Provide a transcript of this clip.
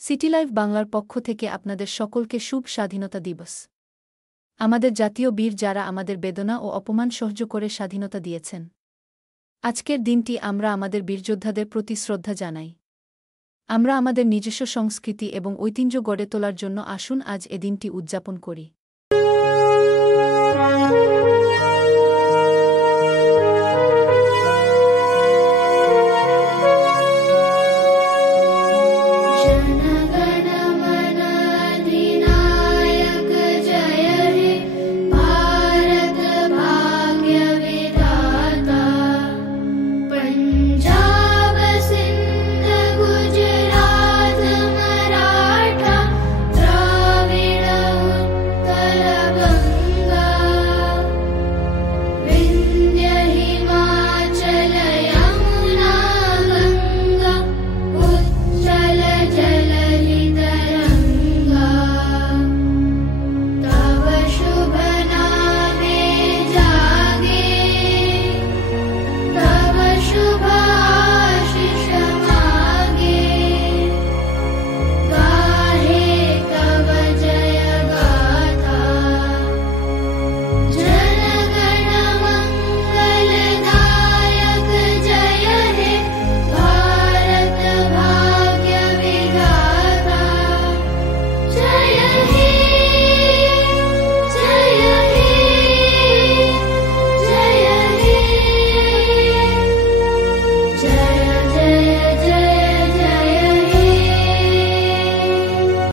City live বাংলার পক্ষ থেকে আপনাদের সকলকে শুভ স্বাধীনতা দিবস। আমাদের জাতীয় বীর যারা আমাদের বেদনা ও অপমান সহ্য করে স্বাধীনতা দিয়েছেন, আজকের দিনটি আমরা আমাদের বীরযোদ্ধাদের প্রতি শ্রদ্ধা জানাই। আমরা আমাদের নিজস্ব সংস্কৃতি এবং ঐতিহ্য গড়ে তোলার জন্য আসুন আজ এ দিনটি উদযাপন করি। जनगणमन